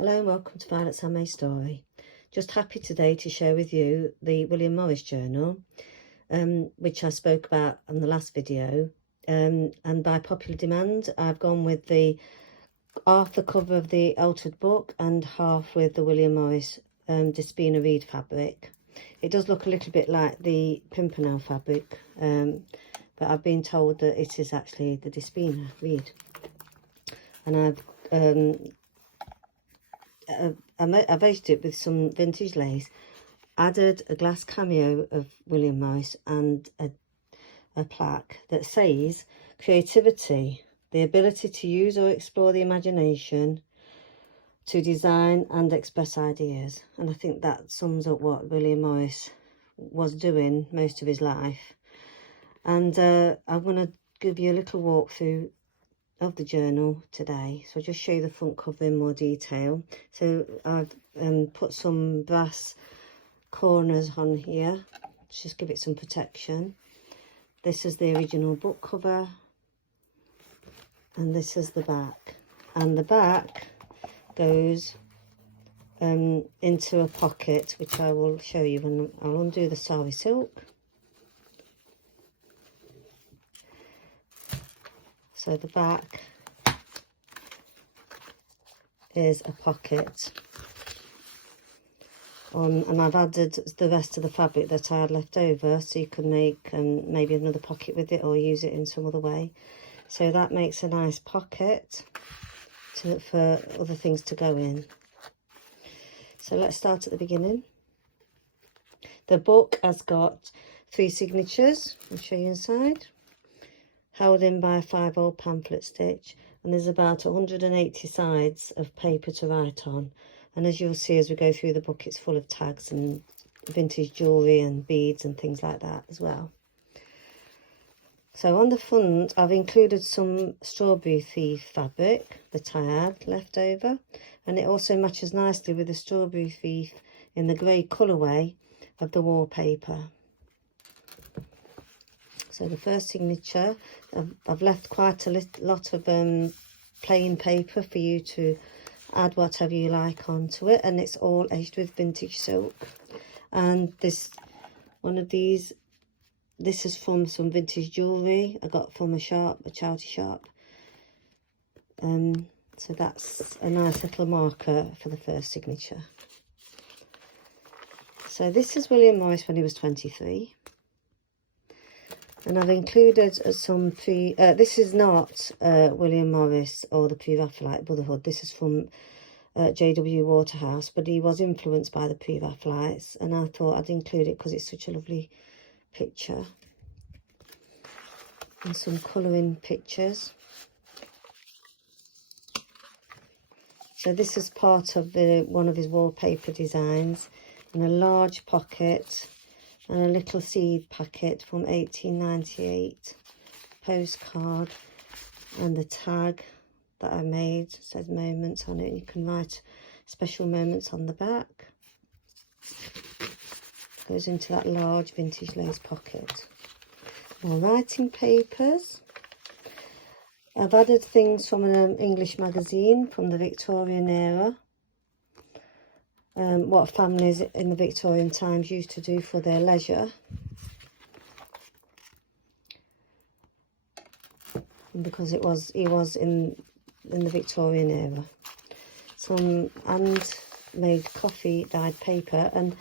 Hello and welcome to Violet's Handmade Story. Just happy today to share with you the William Morris journal, which I spoke about on the last video. And by popular demand, I've gone with half the cover of the altered book and half with the William Morris Despina Reed fabric. It does look a little bit like the Pimpernel fabric, but I've been told that it is actually the Despina Reed. And I've edged it with some vintage lace, added a glass cameo of William Morris and a plaque that says creativity, the ability to use or explore the imagination to design and express ideas. And I think that sums up what William Morris was doing most of his life. And I'm going to give you a little walkthrough of the journal today, so I'll just show you the front cover in more detail. So I've put some brass corners on here to just give it some protection. This is the original book cover, and this is the back, and the back goes into a pocket, which I will show you when I'll undo the sari silk. So the back is a pocket, and I've added the rest of the fabric that I had left over, so you can make maybe another pocket with it or use it in some other way. So that makes a nice pocket for other things to go in. So let's start at the beginning. The book has got 3 signatures. I'll show you inside. Held in by a 5-old pamphlet stitch, and there's about 180 sides of paper to write on. And as you'll see as we go through the book, it's full of tags and vintage jewellery and beads and things like that as well. So on the front, I've included some Strawberry Thief fabric that I had left over, and it also matches nicely with the Strawberry Thief in the grey colourway of the wallpaper. So the first signature, I've left quite a lot of plain paper for you to add whatever you like onto it, and it's all edged with vintage silk. And this is from some vintage jewellery I got from a charity shop. So that's a nice little marker for the first signature. So this is William Morris when he was 23. And I've included some this is not William Morris or the Pre-Raphaelite Brotherhood. This is from J.W. Waterhouse, but he was influenced by the Pre-Raphaelites, and I thought I'd include it because it's such a lovely picture. And some colouring pictures. So this is part of one of his wallpaper designs, and a large pocket and a little seed packet from 1898, postcard, and the tag that I made says moments on it. You can write special moments on the back. Goes into that large vintage lace pocket. More writing papers. I've added things from an English magazine from the Victorian era. What families in the Victorian times used to do for their leisure. Because he was in the Victorian era. Some handmade coffee dyed paper, and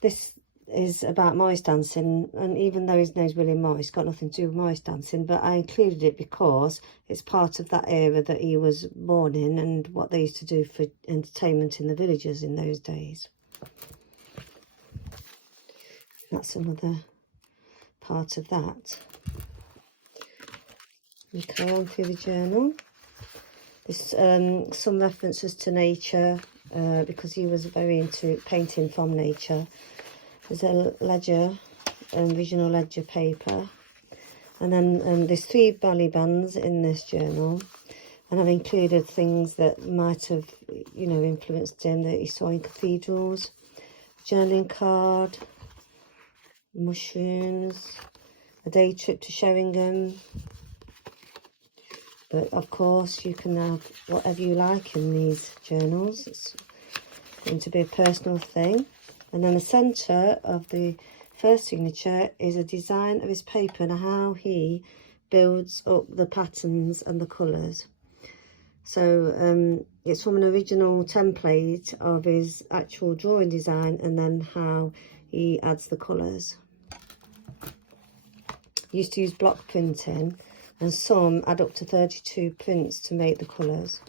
this is about Morris dancing, and even though his name's William Morris, got nothing to do with Morris dancing, but I included it because it's part of that era that he was born in and what they used to do for entertainment in the villages in those days. That's another part of that. We carry on through the journal. There's some references to nature, because he was very into painting from nature. There's a ledger, original ledger paper, and then there's 3 belly bands in this journal, and I've included things that might have, influenced him that he saw in cathedrals. Journaling card, mushrooms, a day trip to Sheringham, But of course you can have whatever you like in these journals. It's going to be a personal thing. And then the centre of the first signature is a design of his paper and how he builds up the patterns and the colours. So it's from an original template of his actual drawing design and then how he adds the colours. He used to use block printing, and some add up to 32 prints to make the colours.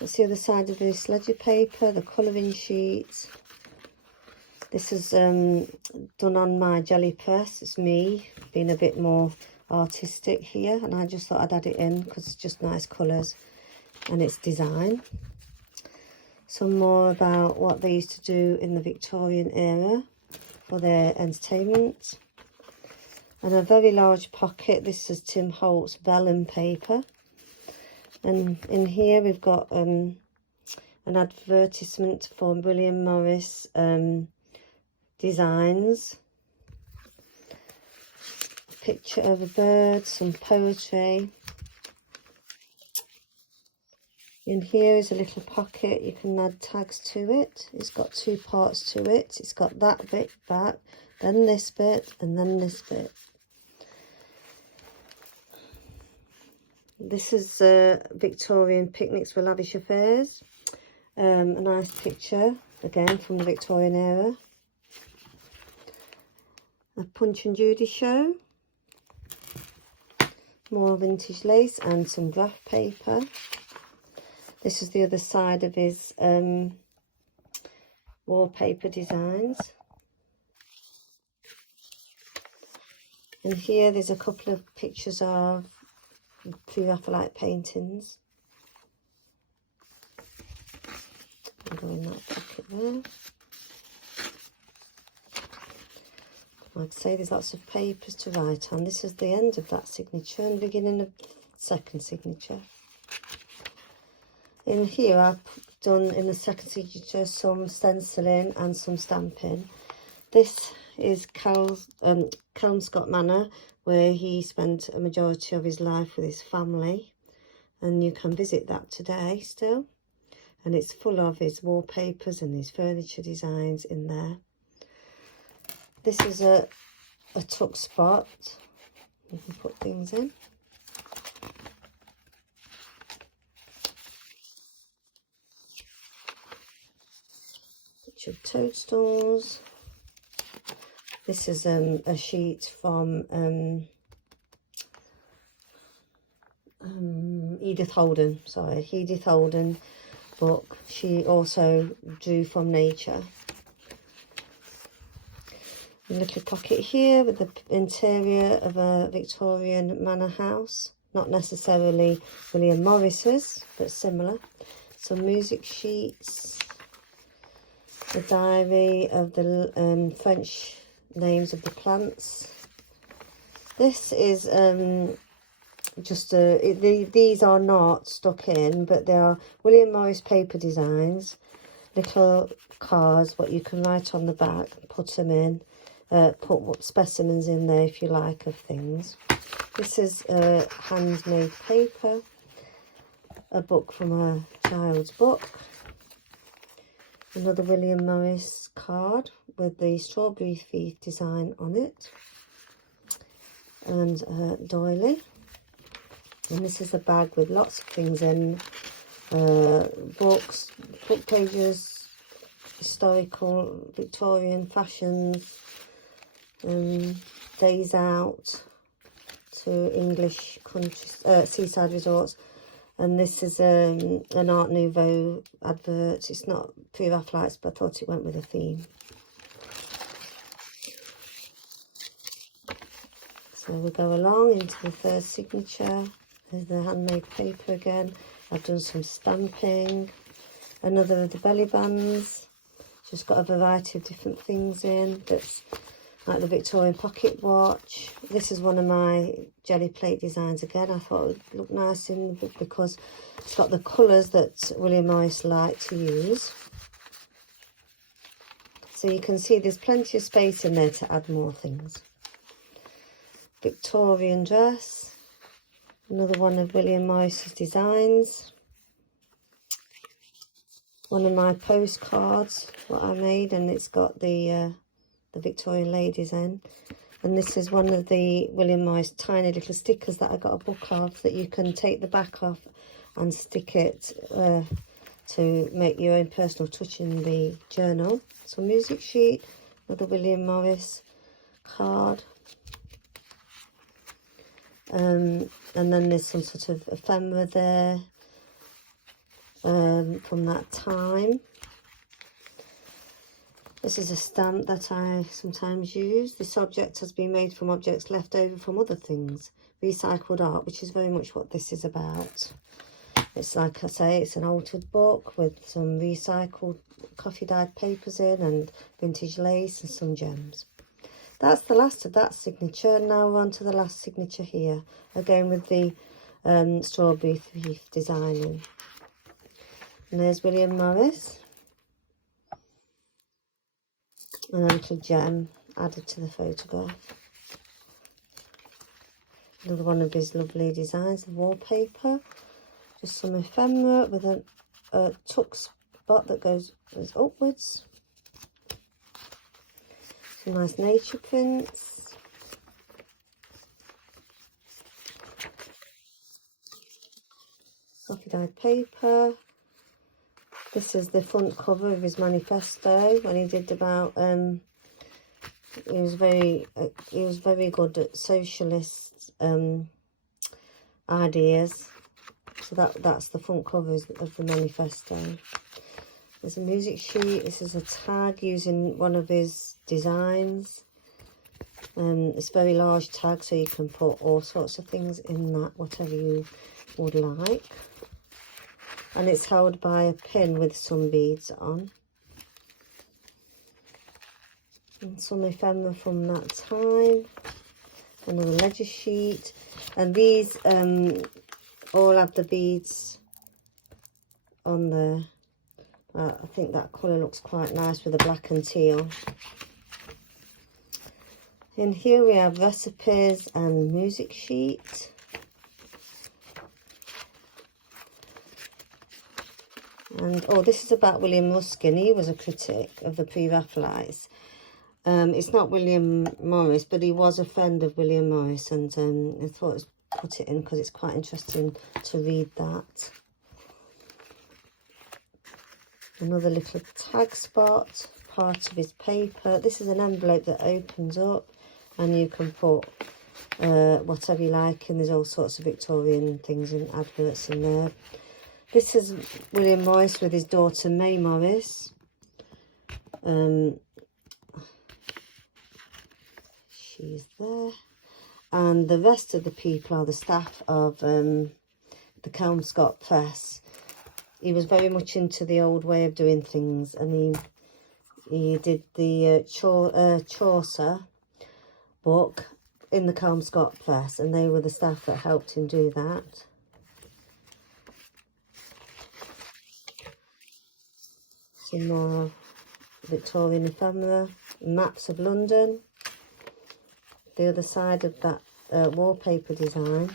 That's the other side of this ledger paper, the colouring sheets. This is done on my jelly press. It's me being a bit more artistic here, and I just thought I'd add it in because it's just nice colours and it's design. Some more about what they used to do in the Victorian era for their entertainment. And a very large pocket. This is Tim Holtz vellum paper. And in here we've got an advertisement for William Morris designs. A picture of a bird, some poetry. In here is a little pocket. You can add tags to it. It's got two parts to it. It's got that bit back, then this bit, and then this bit. This is Victorian Picnics with Lavish Affairs. A nice picture, again, from the Victorian era. A Punch and Judy show. More vintage lace and some graph paper. This is the other side of his wallpaper designs. And here there's a couple of pictures of Pre-Raphaelite paintings. I'll go in that pocket there. Like I say, there's lots of papers to write on. This is the end of that signature and the beginning of the second signature. In here I've done in the second signature some stenciling and some stamping. This is Kelmscott Manor, where he spent a majority of his life with his family, and you can visit that today still, and it's full of his wallpapers and his furniture designs in there. This is a tuck spot. You can put things in. Picture of toadstools. This is a sheet from Edith Holden, sorry, Edith Holden book. She also drew from nature. A little pocket here with the interior of a Victorian manor house. Not necessarily William Morris's, but similar. Some music sheets. The diary of the French names of the plants. This is just these are not stuck in, but they are William Morris paper designs, little cards what you can write on the back, put them in, put specimens in there if you like of things. This is handmade paper, a book from a child's book. Another William Morris card with the strawberry thief design on it, and doily. And this is a bag with lots of things in, books, book pages, historical Victorian fashions, days out to English country, seaside resorts. And this is an Art Nouveau advert. It's not Pre-Raphaelites, but I thought it went with a theme. So we go along into the first signature. There's the handmade paper again. I've done some stamping. Another of the belly bands. Just got a variety of different things in. That's like the Victorian pocket watch. This is one of my jelly plate designs again. I thought it would look nice in the book because it's got the colours that William Morris liked to use. So you can see there's plenty of space in there to add more things. Victorian dress. Another one of William Morris's designs. One of my postcards, what I made, and it's got the Victorian ladies in. And this is one of the William Morris tiny little stickers that I got a book of, that you can take the back off and stick it to make your own personal touch in the journal. So music sheet, another William Morris card. And then there's some sort of ephemera there from that time. This is a stamp that I sometimes use. This object has been made from objects left over from other things. Recycled art, which is very much what this is about. It's like I say, it's an altered book with some recycled coffee dyed papers in and vintage lace and some gems. That's the last of that signature. Now we're on to the last signature here, again with the strawberry leaf designing. And there's William Morris, and a little gem added to the photograph. Another one of his lovely designs, the wallpaper. Just some ephemera with a tuck spot that goes upwards. Some nice nature prints. Coffee dyed paper. This is the front cover of his manifesto when he did about he was very good at socialist ideas. So that's the front cover of the manifesto. There's a music sheet. This is a tag using one of his designs. It's a very large tag, so you can put all sorts of things in that, whatever you would like. And it's held by a pin with some beads on. And some ephemera from that time. Another ledger sheet. And these all have the beads on there. I think that colour looks quite nice with the black and teal. In here we have recipes and music sheet. And oh, this is about William Ruskin. He was a critic of the Pre-Raphaelites. It's not William Morris, but he was a friend of William Morris, and I thought I'd put it in because it's quite interesting to read that. Another little tag spot, part of his paper. This is an envelope that opens up, and you can put whatever you like, and there's all sorts of Victorian things and adverts in there. This is William Morris with his daughter May Morris. She's there. And the rest of the people are the staff of the Kelmscott Press. He was very much into the old way of doing things, and he did the Chaucer book in the Kelmscott Press, and they were the staff that helped him do that. Some more Victorian ephemera, maps of London. The other side of that wallpaper design.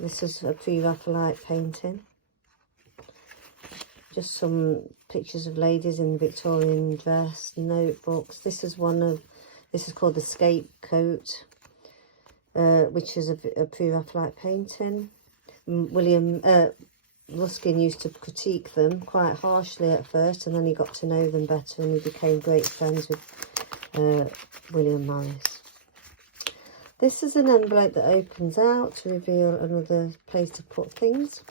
This is a Pre-Raphaelite painting. Just some pictures of ladies in Victorian dress, notebooks. This is called the Scapegoat, which is a Pre-Raphaelite painting. William Ruskin used to critique them quite harshly at first, and then he got to know them better, and he became great friends with William Morris. This is an envelope that opens out to reveal another place to put things.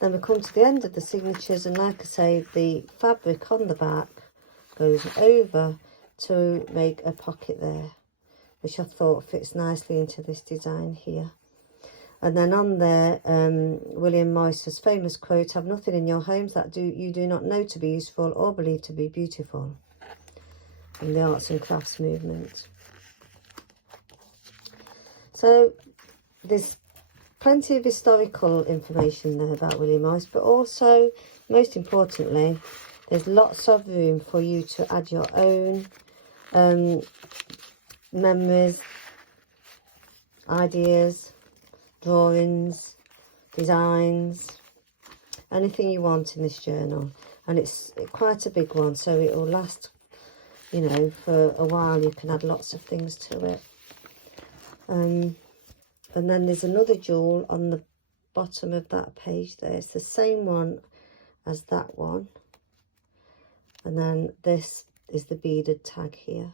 Then we come to the end of the signatures, and like I say, the fabric on the back goes over to make a pocket there, which I thought fits nicely into this design here. And then on there, William Morris's famous quote, "Have nothing in your homes that you do not know to be useful or believe to be beautiful," in the arts and crafts movement. So there's plenty of historical information there about William Morris, but also, most importantly, there's lots of room for you to add your own memories, ideas, drawings, designs, anything you want in this journal. And it's quite a big one, so it will last, you know, for a while. You can add lots of things to it. And then there's another jewel on the bottom of that page there. It's the same one as that one. And then this is the beaded tag here.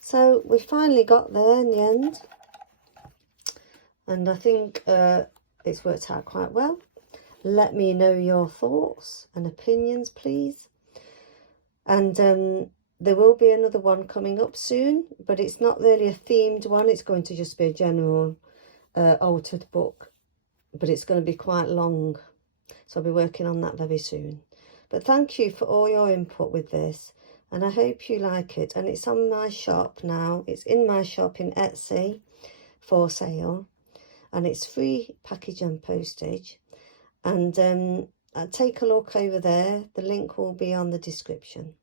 So we finally got there in the end. And I think it's worked out quite well. Let me know your thoughts and opinions, please. And there will be another one coming up soon, but it's not really a themed one. It's going to just be a general altered book, but it's going to be quite long. So I'll be working on that very soon. But thank you for all your input with this, and I hope you like it. And it's on my shop now. It's in my shop in Etsy for sale, and it's free package and postage. And take a look over there. The link will be on the description.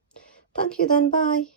Thank you then. Bye.